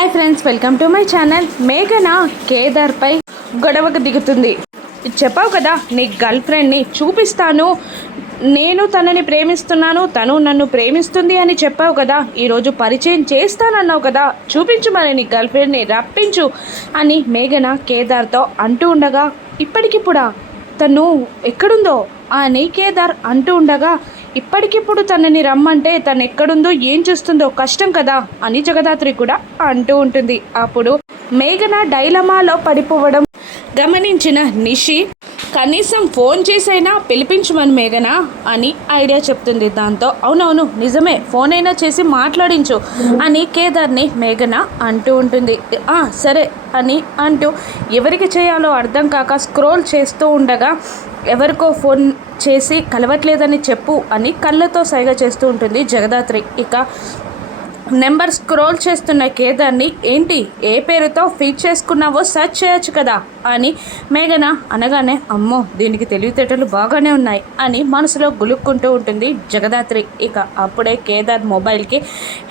Hi friends, welcome to my channel. మేఘన కేదార్పై గొడవకు దిగుతుంది. చెప్పావు కదా నీ గర్ల్ ఫ్రెండ్ని చూపిస్తాను, నేను తనని ప్రేమిస్తున్నాను, తను నన్ను ప్రేమిస్తుంది అని చెప్పావు కదా, ఈరోజు పరిచయం చేస్తానన్నావు కదా, చూపించు మరి నీ గర్ల్ ఫ్రెండ్ని రప్పించు అని మేఘన కేదార్తో అంటూ ఉండగా, ఇప్పటికిప్పుడా తను ఎక్కడుందో అని కేదార్ అంటూ ఉండగా, ఇప్పటికిప్పుడు తనని రమ్మంటే తను ఎక్కడుందో ఏం చేస్తుందో కష్టం కదా అని జగదాత్రి కూడా అంటూ ఉంటుంది. అప్పుడు మేఘన డైలమాలో పడిపోవడం గమనించిన నిషి, కనీసం ఫోన్ చేసైనా పిలిపించమని మేఘన అని ఐడియా చెప్తుంది. దాంతో అవునవును నిజమే, ఫోన్ అయినా చేసి మాట్లాడించు అని కేదార్ని మేఘన అంటూ ఉంటుంది. సరే అని అంటూ ఎవరికి చేయాలో అర్థం కాక స్క్రోల్ చేస్తూ ఉండగా, ఎవరికో ఫోన్ చేసి కలవట్లేదని చెప్పు అని కళ్ళతో సైగ చేస్తూ ఉంటుంది జగదాత్రి. ఇక నెంబర్ స్క్రోల్ చేస్తున్న కేదార్ని, ఏంటి ఏ పేరుతో ఫీడ్ చేసుకున్నావో సెర్చ్ చేయొచ్చు కదా అని మేఘన అనగానే, అమ్మో దీనికి తెలివితేటలు బాగానే ఉన్నాయి అని మనసులో గులుక్కుంటూ ఉంటుంది జగదాత్రి. ఇక అప్పుడే కేదార్ మొబైల్కి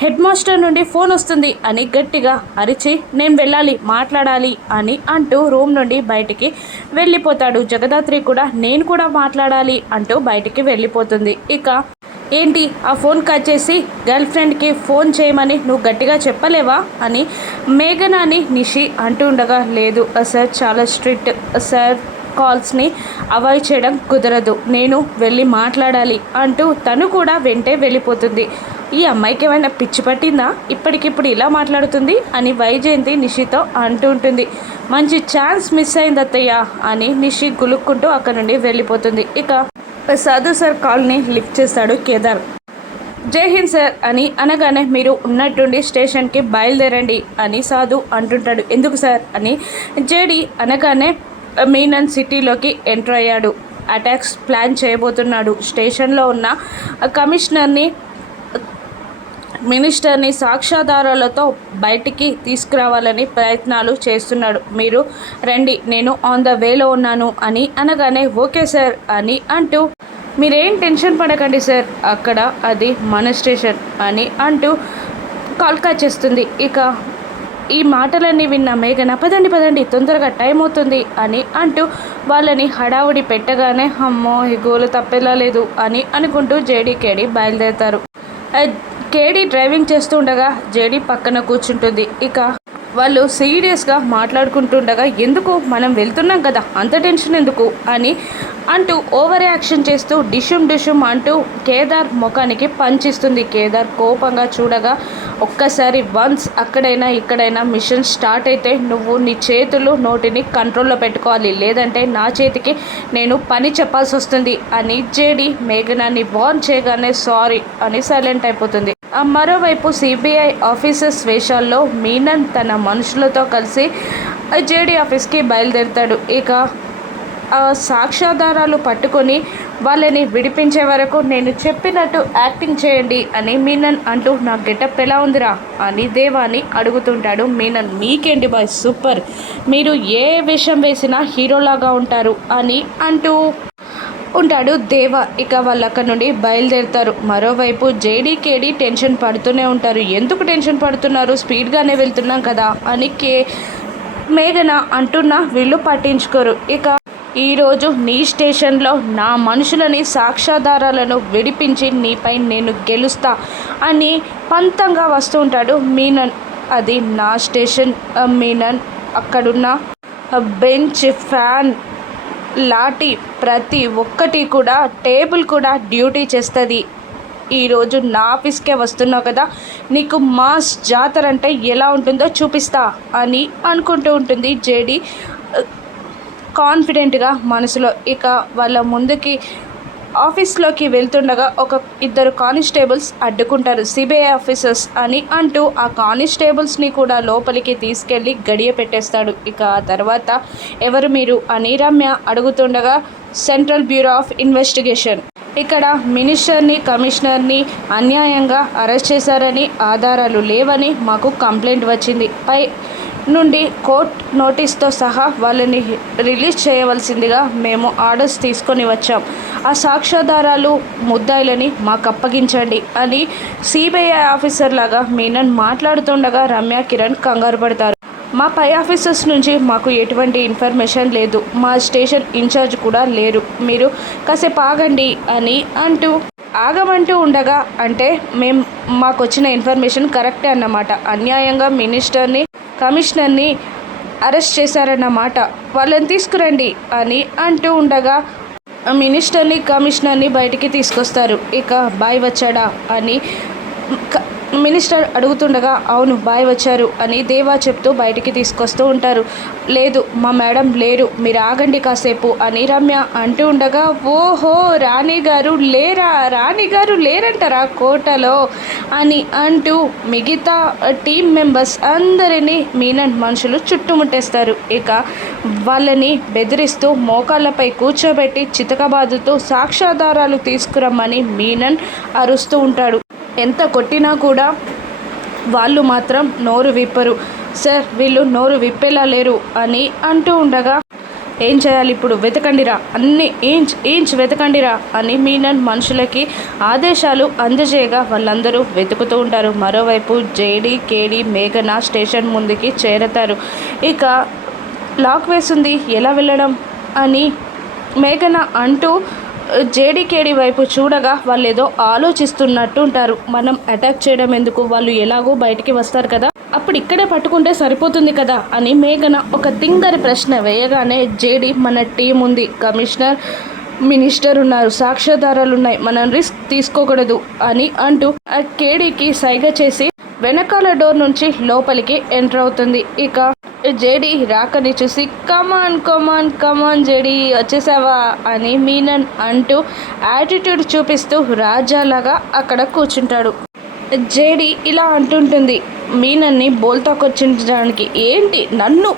హెడ్ మాస్టర్ నుండి ఫోన్ వస్తుంది అని గట్టిగా అరిచి, నేను వెళ్ళాలి మాట్లాడాలి అని అంటూ రూమ్ నుండి బయటికి వెళ్ళిపోతాడు. జగదాత్రి కూడా నేను కూడా మాట్లాడాలి అంటూ బయటికి వెళ్ళిపోతుంది. ఇక ఏంటి ఆ ఫోన్ కట్ చేసి గర్ల్ ఫ్రెండ్కి ఫోన్ చేయమని నువ్వు గట్టిగా చెప్పలేవా అని మేఘనాని నిషి అంటూ ఉండగా, లేదు సార్ చాలా స్ట్రిక్ట్ సార్, కాల్స్ని అవాయిడ్ చేయడం కుదరదు, నేను వెళ్ళి మాట్లాడాలి అంటూ తను కూడా వెంటే వెళ్ళిపోతుంది. ఈ అమ్మాయికి ఏమైనా పిచ్చి పట్టిందా, ఇప్పటికిప్పుడు ఇలా మాట్లాడుతుంది అని వైజయంతి నిషితో అంటూ ఉంటుంది. మంచి ఛాన్స్ మిస్ అయింది అత్తయ్య అని నిషి గులుక్కుంటూ అక్కడ నుండి వెళ్ళిపోతుంది. ఇక సాధు సార్ కాల్ని లిఫ్ట్ చేస్తాడు కేదార్. జై హింద్ సార్ అని అనగానే, మీరు ఉన్నట్టుండి స్టేషన్కి బయలుదేరండి అని సాధు అంటుంటాడు. ఎందుకు సార్ అని జేడి అనగానే, మీనన్ సిటీలోకి ఎంటర్ అయ్యాడు, అటాక్స్ ప్లాన్ చేయబోతున్నాడు, స్టేషన్లో ఉన్న మినిస్టర్ని సాక్ష్యాధారాలతో బయటికి తీసుకురావాలని ప్రయత్నాలు చేస్తున్నాడు, మీరు రండి నేను ఆన్ ద వేలో ఉన్నాను అని అనగానే, ఓకే సార్ అని అంటూ, మీరేం టెన్షన్ పడకండి సార్, అక్కడ అది మన స్టేషన్ అని అంటూ కాల్ కట్ చేస్తుంది. ఇక ఈ మాటలన్నీ విన్న మేఘన, పదండి పదండి తొందరగా టైం అవుతుంది అని అంటూ వాళ్ళని హడావుడి పెట్టగానే, అమ్మో ఈ గోలు తప్పేలా లేదు అని అనుకుంటూ కేడి బయలుదేరుతారు. కేడి డ్రైవింగ్ చేస్తూ ఉండగా జేడి పక్కన కూర్చుంటుంది. ఇక వాళ్ళు సీరియస్గా మాట్లాడుకుంటుండగా, ఎందుకు మనం వెళ్తున్నాం కదా అంత టెన్షన్ ఎందుకు అని అంటూ ఓవర్ యాక్షన్ చేస్తూ డిషుమ్ డిషుమ్ అంటూ కేదార్ ముఖానికి పంచిస్తుంది. కేదార్ కోపంగా చూడగా, ఒక్కసారి వన్స్ అక్కడైనా ఇక్కడైనా మిషన్ స్టార్ట్ అయితే నువ్వు నీ చేతులు నోటిని కంట్రోల్లో పెట్టుకోవాలి, లేదంటే నా చేతికి నేను పని చెప్పాల్సి వస్తుంది అని జేడి మేఘనాన్ని వార్న్ చేయగానే సారీ అని సైలెంట్ అయిపోతుంది. మరోవైపు సిబిఐ ఆఫీసర్స్ వేషాల్లో మీనన్ తన మనుషులతో కలిసి జేడి ఆఫీస్కి బయలుదేరుతాడు. ఇక సాక్ష్యాధారాలు పట్టుకొని వాళ్ళని విడిపించే వరకు నేను చెప్పినట్టు యాక్టింగ్ చేయండి అని మీనన్ అంటూ, నా గెటప్ ఎలా ఉందిరా అని దేవాని అడుగుతుంటాడు. మీనన్, మీకేంటి బాయ్ సూపర్, మీరు ఏ వేషం వేసినా హీరోలాగా ఉంటారు అని అంటూ ఉంటాడు దేవ. ఇక వాళ్ళు అక్కడ నుండి బయలుదేరుతారు. మరోవైపు కేడి టెన్షన్ పడుతూనే ఉంటారు. ఎందుకు టెన్షన్ పడుతున్నారు, స్పీడ్గానే వెళ్తున్నాం కదా అని మేఘన అంటున్నా వీళ్ళు పట్టించుకోరు. ఇక ఈరోజు నీ స్టేషన్లో నా మనుషులని సాక్ష్యాధారాలను విడిపించి నీపై నేను గెలుస్తా అని పంతంగా వస్తూ ఉంటాడు మీనన్. అది నా స్టేషన్ మీనన్, అక్కడున్న బెంచ్, ఫ్యాన్, లాఠీ ప్రతి ఒక్కటి కూడా, టేబుల్ కూడా డ్యూటీ చేస్తుంది. ఈరోజు నా ఆఫీస్కే వస్తున్నావు కదా, నీకు మాస్ జాతర అంటే ఎలా ఉంటుందో చూపిస్తా అని అనుకుంటూ ఉంటుంది జేడి కాన్ఫిడెంట్గా మనసులో. ఇక వాళ్ళ ముందుకి ఆఫీస్లోకి వెళ్తుండగా ఇద్దరు కానిస్టేబుల్స్ అడ్డుకుంటారు. సిబిఐ ఆఫీసర్స్ అని అంటూ ఆ కానిస్టేబుల్స్ని కూడా లోపలికి తీసుకెళ్ళి గడియ పెట్టేస్తాడు. ఇక ఆ తర్వాత, ఎవరు మీరు అని రమ్య అడుగుతుండగా, సెంట్రల్ బ్యూరో ఆఫ్ ఇన్వెస్టిగేషన్. ఇక్కడ మినిస్టర్ని కమిషనర్ని అన్యాయంగా అరెస్ట్ చేశారని ఆధారాలు లేవని మాకు కంప్లైంట్ వచ్చింది. పై నుండి కోర్ట్ నోటీస్తో సహా వాళ్ళని రిలీజ్ చేయవలసిందిగా మేము ఆర్డర్స్ తీసుకొని వచ్చాం. ఆ సాక్ష్యాధారాలు ముద్దాయిలని మాకు అప్పగించండి అని సిబిఐ ఆఫీసర్ లాగా మీనన్ మాట్లాడుతుండగా రమ్య కిరణ్ కంగారు పడతారు. మా పై ఆఫీసర్స్ నుంచి మాకు ఎటువంటి ఇన్ఫర్మేషన్ లేదు, మా స్టేషన్ ఇన్ఛార్జ్ కూడా లేరు, మీరు కాసేపు ఆగండి అని ఆగమంటూ ఉండగా అంటే మాకు వచ్చిన ఇన్ఫర్మేషన్ కరెక్టే అన్నమాట. అన్యాయంగా మినిస్టర్ని కమిషనర్ని అరెస్ట్ చేశారన్నమాట, వాళ్ళని తీసుకురండి అని అంటూ ఉండగా మినిస్టర్ని కమిషనర్ని బయటికి తీసుకొస్తారు. ఇక బాయ్ వచ్చాడా అని మినిస్టర్ అడుగుతుండగా అవును బాయ్ వచ్చారు అని దేవా చెప్తూ బయటికి తీసుకొస్తూ ఉంటారు. లేదు మా మేడం లేరు, మీరు ఆగండి కాసేపు అని రమ్య అంటూ ఉండగా ఓహో రాణిగారు లేరంటారా కోటలో అని అంటూ మిగతా టీం మెంబర్స్ అందరినీ మీనన్ మనుషులు చుట్టుముట్టేస్తారు. ఇక వాళ్ళని బెదిరిస్తూ మోకాళ్ళపై కూర్చోబెట్టి చితకబాదుతూ సాక్ష్యాధారాలు తీసుకురమ్మని మీనన్ అరుస్తూ ఉంటాడు. ఎంత కొట్టినా కూడా వాళ్ళు మాత్రం నోరు విప్పరు. సార్ వీళ్ళు నోరు విప్పేలా లేరు అని అంటూ ఉండగా ఏం చేయాలి ఇప్పుడు, వెతకండిరా, అన్ని ఇంచ్ వెతకండిరా అని మీనన్ మనుషులకి ఆదేశాలు అందజేయగా వాళ్ళందరూ వెతుకుతూ ఉంటారు. మరోవైపు జేడి కేడి మేఘన స్టేషన్ ముందుకి చేరతారు. ఇక లాక్ వేసింది ఎలా వెళ్ళడం అని మేఘన అంటూ జేడీకేడి వైపు చూడగా వాళ్ళు ఏదో ఆలోచిస్తున్నట్టు ఉంటారు. మనం అటాక్ చేయడం ఎందుకు, వాళ్ళు ఎలాగో బయటికి వస్తారు కదా, అప్పుడు ఇక్కడే పట్టుకుంటే సరిపోతుంది కదా అని మేఘన ఒక తింగరి ప్రశ్న వేయగానే జేడీ మన టీం ఉంది, కమిషనర్ మినిస్టర్ ఉన్నారు, సాక్ష్యాధారాలు ఉన్నాయి, మనం రిస్క్ తీసుకోకూడదు అని అంటూ ఆ కేడీకి సైగ చేసి వెనకాల డోర్ నుంచి లోపలికి ఎంటర్ అవుతుంది. ఇక జేడీ రాకని చూసి కమాన్ జేడీ వచ్చేసావా అని మీనన్ అంటూ యాటిట్యూడ్ చూపిస్తూ రాజాలాగా అక్కడ కూర్చుంటాడు. జేడీ ఇలా అంటుంటుంది మీనన్ని బోల్తాకొచ్చించడానికి, ఏంటి నన్ను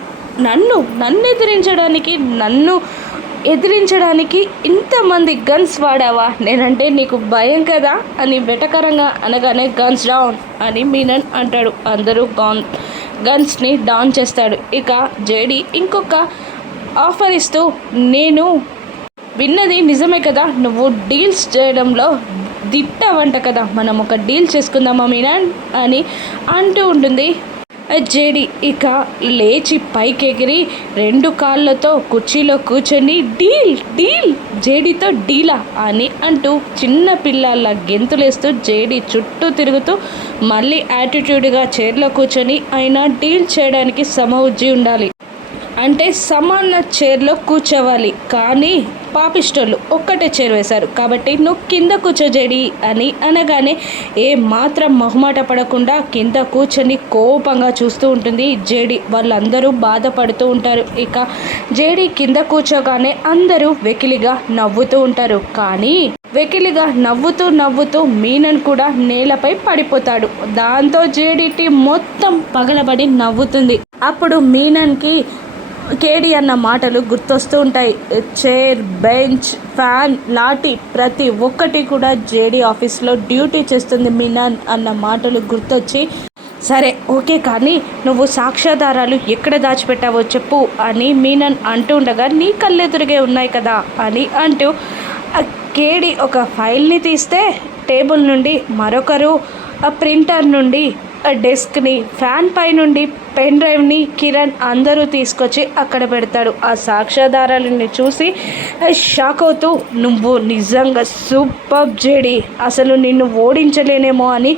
ఎదిరించడానికి ఇంతమంది గన్స్ వాడావా, నేనంటే నీకు భయం కదా అని వెటకరంగా అనగానే గన్స్ డౌన్ అని మీనన్ అంటాడు. అందరూ గన్స్ని డౌన్ చేస్తాడు. ఇక జేడీ ఇంకొక ఆఫర్ ఇస్తూ నేను విన్నది నిజమే కదా, నువ్వు డీల్స్ చేయడంలో దిట్టవంట కదా, మనం ఒక డీల్ చేసుకుందామా మీనన్ అని అంటూ ఉంటుంది. జేడీ ఇక లేచి పైకెగిరి 2 కాళ్ళతో కుర్చీలో కూర్చొని డీల్ జేడీతో డీలా అని అంటూ చిన్న పిల్లల గెంతులేస్తూ జేడీ చుట్టూ తిరుగుతూ మళ్ళీ యాటిట్యూడ్గా చైర్లో కూర్చొని అయినా డీల్ చేయడానికి సమవుజ్జి ఉండాలి, అంటే సమాన చైర్లో కూర్చోవాలి, కానీ పాపిస్టోళ్ళు ఒక్కటే చైర్ వేశారు కాబట్టి నువ్వు కింద కూర్చో జేడీ అని అనగానే ఏ మాత్రం మొహమాట పడకుండా కింద కూర్చొని కోపంగా చూస్తూ ఉంటుంది జేడీ. వాళ్ళందరూ బాధపడుతూ ఉంటారు. ఇక జేడీ కింద కూర్చోగానే అందరూ వెకిలిగా నవ్వుతూ ఉంటారు. కానీ వెకిలిగా నవ్వుతూ మీనన్ కూడా నేలపై పడిపోతాడు. దాంతో జేడీ టీం మొత్తం పగలబడి నవ్వుతుంది. అప్పుడు మీనన్కి కేడి అన్న మాటలు గుర్తొస్తూ ఉంటాయి. చైర్, బెంచ్, ఫ్యాన్, లాఠీ ప్రతి ఒక్కటి కూడా జేడీ ఆఫీస్లో డ్యూటీ చేస్తుంది మీనన్ అన్న మాటలు గుర్తొచ్చి సరే ఓకే కానీ నువ్వు సాక్ష్యాధారాలు ఎక్కడ దాచిపెట్టావో చెప్పు అని మీనన్ అంటూ ఉండగా నీ కళ్ళెదురుగే ఉన్నాయి కదా అని అంటూ కేడి ఒక ఫైల్ని తీస్తే టేబుల్ నుండి మరొకరు ఆ ప్రింటర్ నుండి డెస్క్ని, ఫ్యాన్ పై నుండి పెన్ డ్రైవ్ని కిరణ్ అందరూ తీసుకొచ్చి అక్కడ పెడతాడు. ఆ సాక్ష్యాధారాలని చూసి షాక్ అవుతూ నువ్వు నిజంగా సూపర్ జేడీ, అసలు నిన్ను ఓడించలేనేమో అని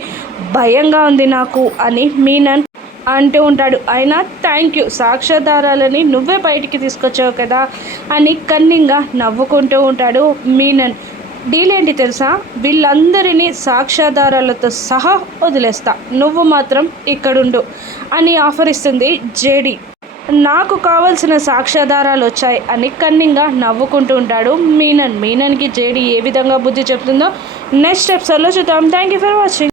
భయంగా ఉంది నాకు అని మీనన్ అంటూ ఉంటాడు. అయినా థ్యాంక్ యూ, సాక్ష్యాధారాలని నువ్వే బయటికి తీసుకొచ్చావు కదా అని కన్నింగా నవ్వుకుంటూ ఉంటాడు మీనన్. డీల్ ఏంటి తెలుసా, వీళ్ళందరినీ సాక్ష్యాధారాలతో సహా వదిలేస్తా, నువ్వు మాత్రం ఇక్కడుండు అని ఆఫర్ ఇస్తుంది జేడీ. నాకు కావాల్సిన సాక్ష్యాధారాలు వచ్చాయి అని కన్నింగా నవ్వుకుంటూ ఉంటాడు మీనన్కి జేడీ ఏ విధంగా బుద్ధి చెప్తుందో నెక్స్ట్ ఎపిసోడ్లో చూద్దాం. Thank you for watching.